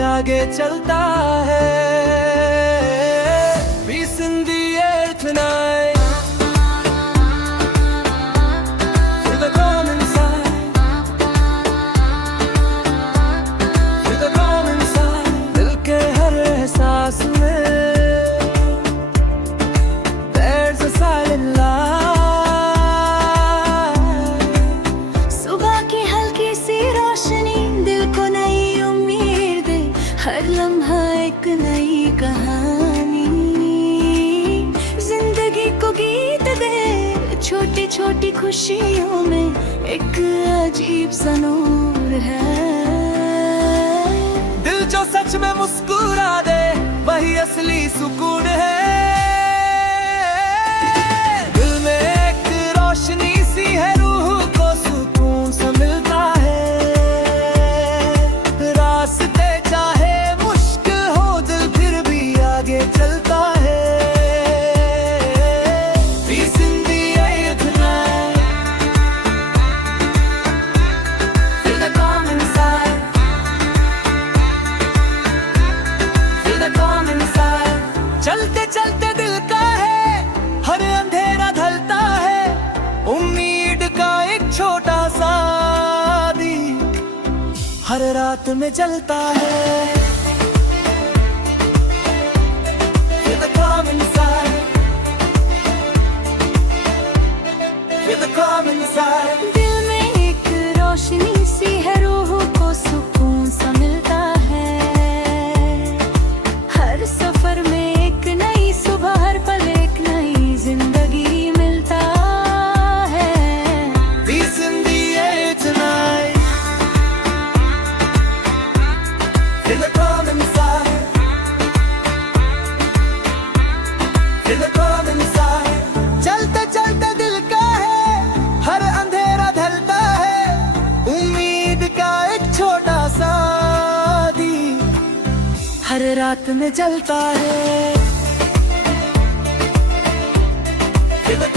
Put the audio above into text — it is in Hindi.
आगे चलता है। Peace in the air tonight. Feel the calm inside. Feel the calm inside. दिल के हर एहसास में there's a silent light. सुबह की हल्की सी रोशनी दिल को नई उम्मीद दे, हर लम्हा एक नई कहानी जिंदगी को गीत दे। छोटी छोटी खुशियों में एक अजीब सा नूर है। दिल जो सच में मुस्कुरा दे वही असली सुकून है। दिल में एक रोशनी सी है, रूह को सुकून सा मिलता है। रास्ते चाहे मुश्किल हो दिल फिर भी आगे चलता है। Peace in the air tonight. Feel the calm inside. Feel the calm inside. चलते चलते दिल का है हर अंधेरा ढलता है। उम्मीद का एक छोटा सा दीप हर रात में जलता है। Feel the calm inside. Feel the calm inside. दिल में एक रोशनी सी है, रूह को सुकून सा मिलता है। हर सफर में एक नई सुबह, हर पल एक नई जिंदगी मिलता है। Peace in the air tonight. Feel the calm inside. Feel the calm inside. चलते चलते दिल का है हर अंधेरा ढलता है। उम्मीद का एक छोटा सा दीप हर रात में जलता है। Feel the